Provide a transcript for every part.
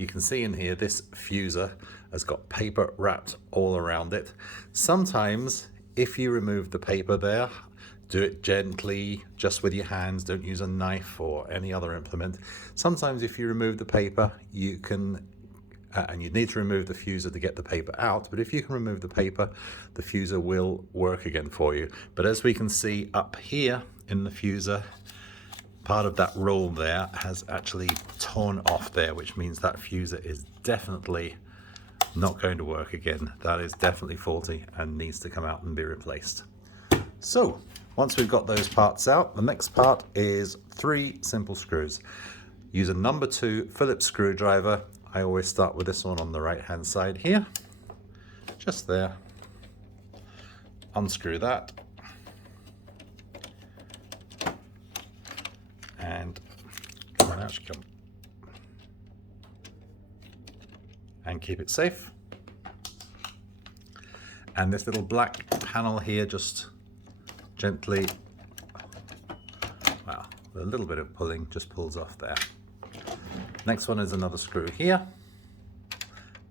You can see in here this fuser has got paper wrapped all around it. Sometimes if you remove the paper there, do it gently, just with your hands, don't use a knife or any other implement. Sometimes if you remove the paper, you can, and you need to remove the fuser to get the paper out, but if you can remove the paper, the fuser will work again for you. But as we can see up here in the fuser, part of that roll there has actually torn off there, which means that fuser is definitely not going to work again. That is definitely faulty and needs to come out and be replaced. So once we've got those parts out, the next part is 3 simple screws. Use a number 2 Phillips screwdriver. I always start with this one on the right hand side here, just there. Unscrew that and come on out, come and keep it safe. And this little black panel here, just gently, well, with a little bit of pulling, just pulls off there. Next one is another screw here.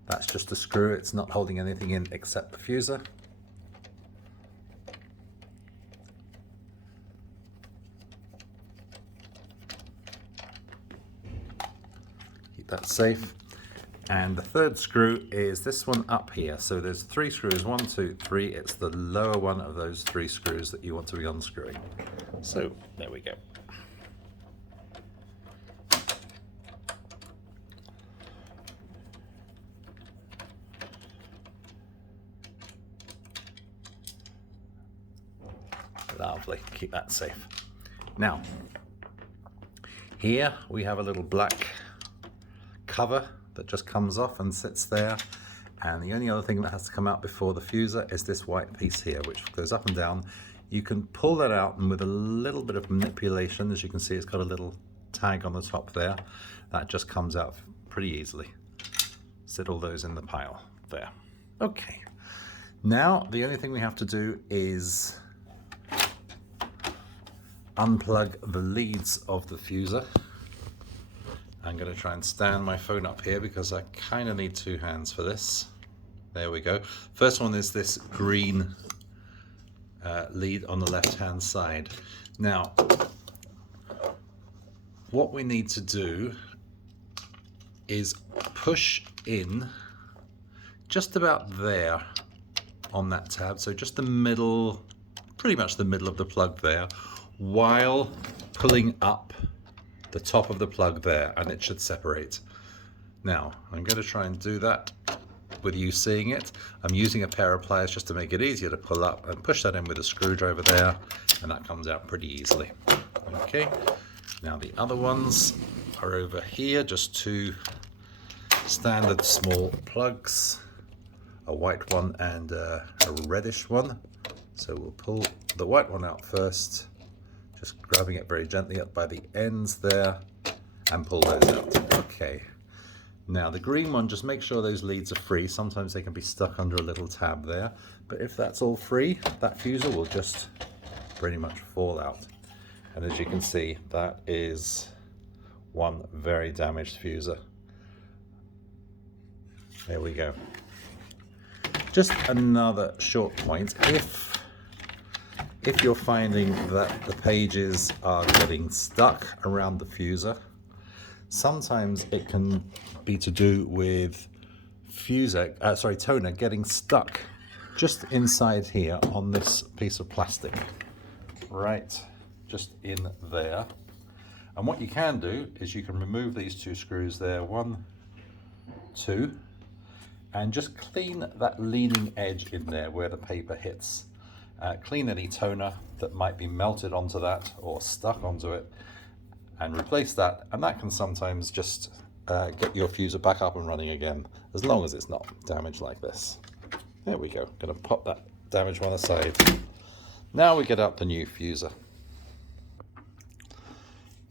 That's just a screw, it's not holding anything in except the fuser. Keep that safe. And the third screw is this one up here. So there's 3 screws, 1, 2, 3. It's the lower one of those 3 screws that you want to be unscrewing. So there we go. Lovely, keep that safe. Now, here we have a little black cover that just comes off and sits there, and the only other thing that has to come out before the fuser is this white piece here, which goes up and down. You can pull that out, and with a little bit of manipulation, as you can see, it's got a little tag on the top there, that just comes out pretty easily. Sit all those in the pile there. Okay, now the only thing we have to do is unplug the leads of the fuser. I'm going to try and stand my phone up here because I kind of need 2 hands for this. There we go. First one is this green lead on the left hand side. Now, what we need to do is push in just about there on that tab. So just the middle, pretty much the middle of the plug there, while pulling up the top of the plug there, and it should separate. Now, I'm going to try and do that with you seeing it. I'm using a pair of pliers just to make it easier to pull up, and push that in with a screwdriver there, and that comes out pretty easily. Okay, now the other ones are over here, just 2 standard small plugs, a white one and a reddish one. So we'll pull the white one out first, just grabbing it very gently up by the ends there, and pull those out. Okay, now the green one, just make sure those leads are free. Sometimes they can be stuck under a little tab there, but if that's all free, that fuser will just pretty much fall out. And as you can see, that is one very damaged fuser. There we go. Just another short point, if you're finding that the pages are getting stuck around the fuser, sometimes it can be to do with toner getting stuck just inside here on this piece of plastic, right just in there. And what you can do is you can remove these 2 screws there, 1, 2, and just clean that leaning edge in there where the paper hits. Clean any toner that might be melted onto that or stuck onto it, and replace that, and that can sometimes just get your fuser back up and running again, as long as it's not damaged like this. There we go. Gonna pop that damaged one aside. Now we get out the new fuser.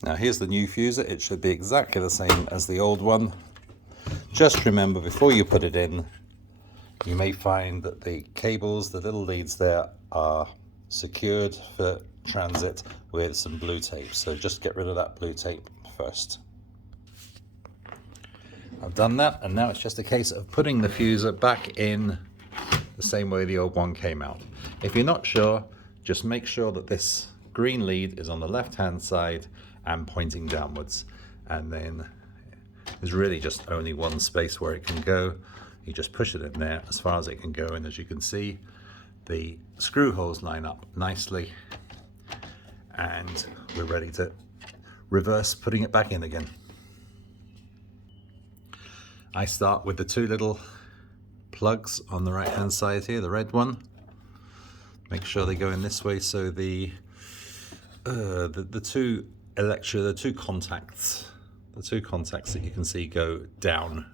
Now here's the new fuser. It should be exactly the same as the old one. Just remember, before you put it in, you may find that the cables, the little leads there, are secured for transit with some blue tape. So just get rid of that blue tape first. I've done that, and now it's just a case of putting the fuser back in the same way the old one came out. If you're not sure, just make sure that this green lead is on the left-hand side and pointing downwards, and then there's really just only one space where it can go. You just push it in there as far as it can go, and as you can see, the screw holes line up nicely, and we're ready to reverse putting it back in again. I start with the two little plugs on the right hand side here, the red one. Make sure they go in this way so the two contacts that you can see go down,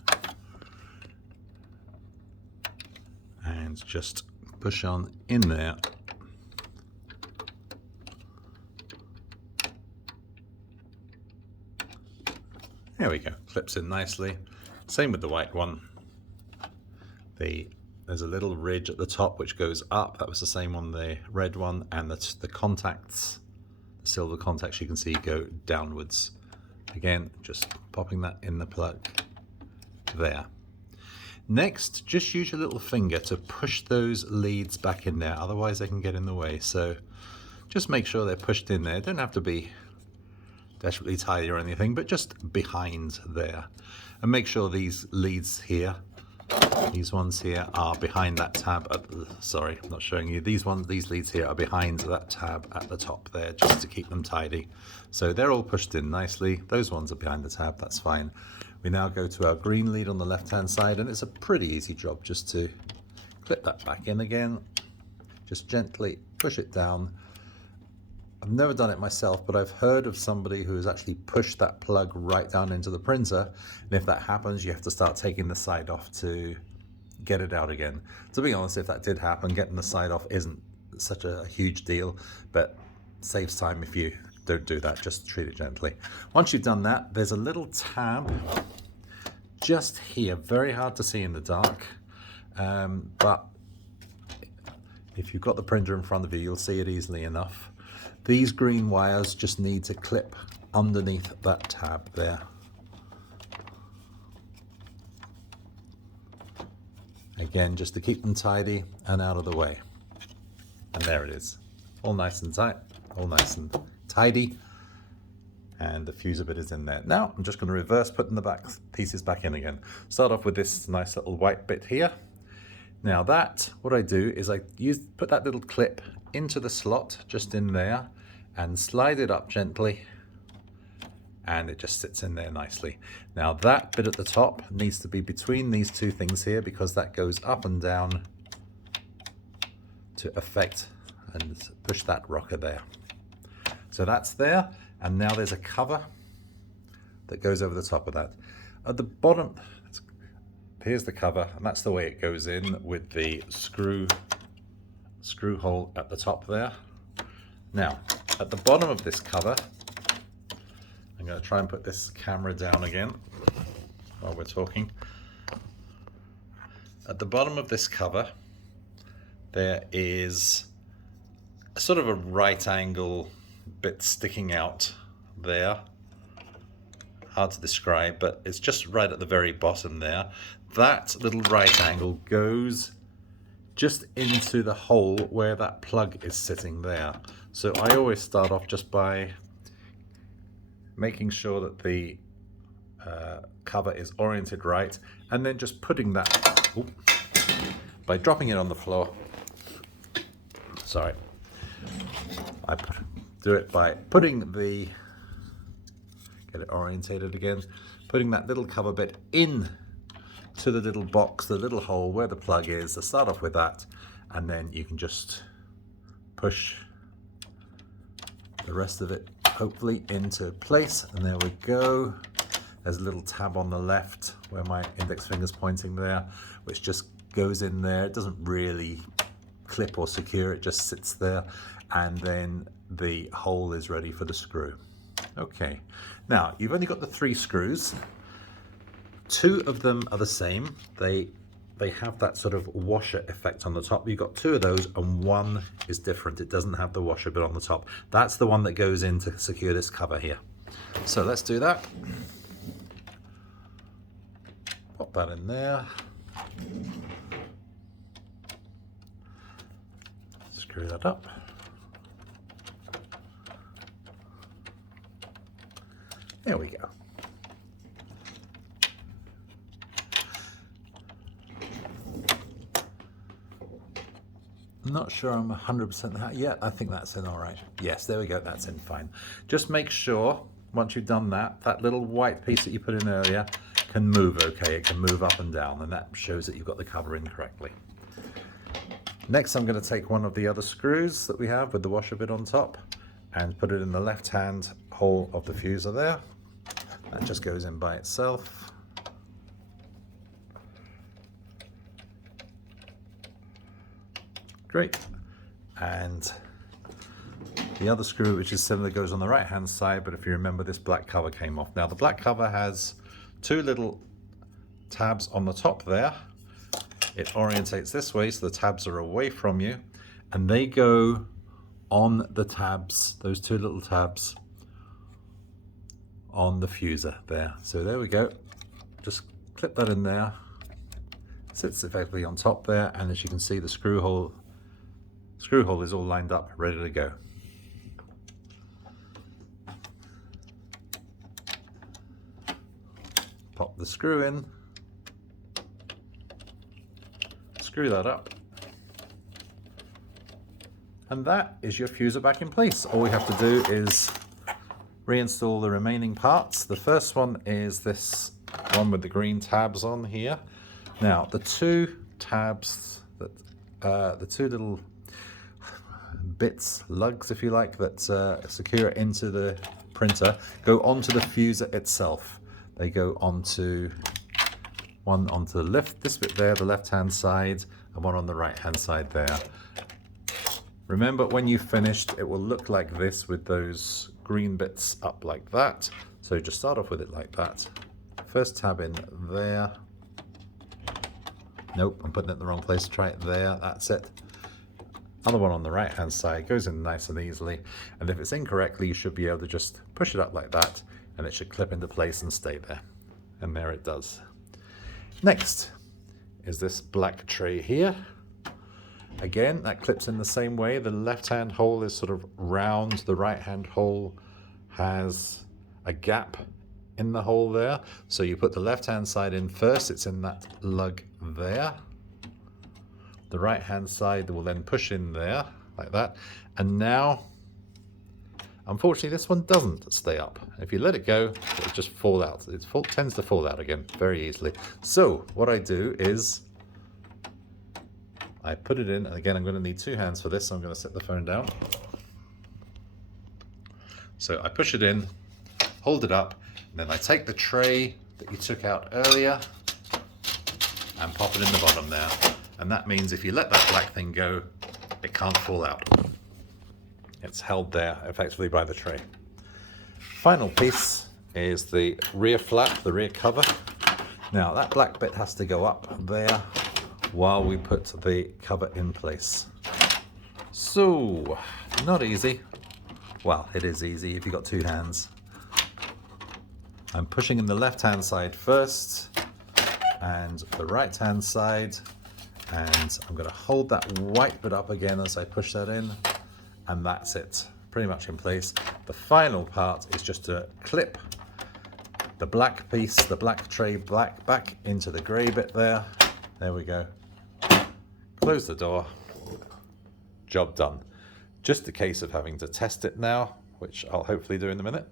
and just push on in there. There we go, clips in nicely. Same with the white one. There's a little ridge at the top which goes up. That was the same on the red one, and the contacts, the silver contacts, you can see go downwards. Again, just popping that in the plug there. Next, just use your little finger to push those leads back in there, otherwise they can get in the way. So just make sure they're pushed in there. Don't have to be desperately tidy or anything, but just behind there. And make sure these leads here, these ones here, are behind that tab sorry, I'm not showing you. These leads here are behind that tab at the top there, just to keep them tidy. So they're all pushed in nicely. Those ones are behind the tab, that's fine. We now go to our green lead on the left hand side, and it's a pretty easy job just to clip that back in again. Just gently push it down. I've never done it myself, but I've heard of somebody who has actually pushed that plug right down into the printer, and if that happens, you have to start taking the side off to get it out again. To be honest, if that did happen, getting the side off isn't such a huge deal, but saves time if you don't do that. Just treat it gently. Once you've done that, there's a little tab just here, very hard to see in the dark, but if you've got the printer in front of you, you'll see it easily enough. These green wires just need to clip underneath that tab there. Again, just to keep them tidy and out of the way. And there it is, all nice and tight, all nice and tidy. And the fuser bit is in there. Now I'm just going to reverse putting the pieces back in again. Start off with this nice little white bit here. Now what I do is I put that little clip into the slot just in there and slide it up gently, and it just sits in there nicely. Now that bit at the top needs to be between these two things here, because that goes up and down to affect and push that rocker there. So that's there, and now there's a cover that goes over the top of that. At the bottom, here's the cover, and that's the way it goes in with the screw hole at the top there. Now, at the bottom of this cover, I'm going to try and put this camera down again while we're talking. At the bottom of this cover, there is a sort of a right angle bit sticking out there. Hard to describe, but it's just right at the very bottom there. That little right angle goes just into the hole where that plug is sitting there. So I always start off just by making sure that the cover is oriented right, and then just putting that, by dropping it on the floor. Sorry. I do it by putting get it orientated again, putting that little cover bit in to the little box, the little hole where the plug is. So start off with that, and then you can just push the rest of it hopefully into place, and there we go. There's a little tab on the left where my index finger's pointing there, which just goes in there. It doesn't really clip or secure, it just sits there, and then the hole is ready for the screw. Okay, now you've only got the 3 screws. 2 of them are the same. They have that sort of washer effect on the top. You've got 2 of those, and 1 is different. It doesn't have the washer bit on the top. That's the one that goes in to secure this cover here. So let's do that. Pop that in there. Screw that up. There we go. I'm not sure I'm 100% yet. I think that's in all right. Yes, there we go. That's in fine. Just make sure once you've done that, that little white piece that you put in earlier can move okay. It can move up and down, and that shows that you've got the cover in correctly. Next, I'm going to take one of the other screws that we have with the washer bit on top and put it in the left-hand hole of the fuser there. That just goes in by itself. Great. And the other screw, which is similar, goes on the right hand side, but if you remember, this black cover came off. Now the black cover has two little tabs on the top there. It orientates this way, so the tabs are away from you, and they go on the tabs, those two little tabs on the fuser there. So there we go. Just clip that in there. Sits effectively on top there, and as you can see, the screw hole is all lined up, ready to go. Pop the screw in, screw that up, and that is your fuser back in place. All we have to do is reinstall the remaining parts. The first one is this one with the green tabs on here. Now the two tabs, that the two little bits, lugs if you like, that secure it into the printer, go onto the fuser itself. They go onto one onto the left, this bit there, the left hand side, and one on the right hand side there. Remember, when you've finished, it will look like this with those green bits up like that. So just start off with it like that. First tab in there. Nope, I'm putting it in the wrong place. Try it there. That's it. Other one on the right hand side goes in nice and easily. And if it's incorrectly, you should be able to just push it up like that, and it should clip into place and stay there. And there it does. Next is this black tray here. Again, that clips in the same way. The left-hand hole is sort of round. The right-hand hole has a gap in the hole there. So you put the left-hand side in first. It's in that lug there. The right-hand side will then push in there like that. And now, unfortunately, this one doesn't stay up. If you let it go, it'll just fall out. It tends to fall out again very easily. So what I do is I put it in, and again, I'm going to need two hands for this, so I'm going to set the phone down. So I push it in, hold it up, and then I take the tray that you took out earlier and pop it in the bottom there. And that means if you let that black thing go, it can't fall out. It's held there effectively by the tray. Final piece is the rear flap, the rear cover. Now that black bit has to go up there while we put the cover in place. So, not easy. Well, it is easy if you've got two hands. I'm pushing in the left-hand side first, and the right-hand side, and I'm going to hold that white bit up again as I push that in, and that's it, pretty much in place. The final part is just to clip the black piece, the black tray back into the grey bit there. There we go. Close the door. Job done. Just a case of having to test it now, which I'll hopefully do in a minute.